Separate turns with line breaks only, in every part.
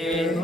Amen.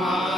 Amen.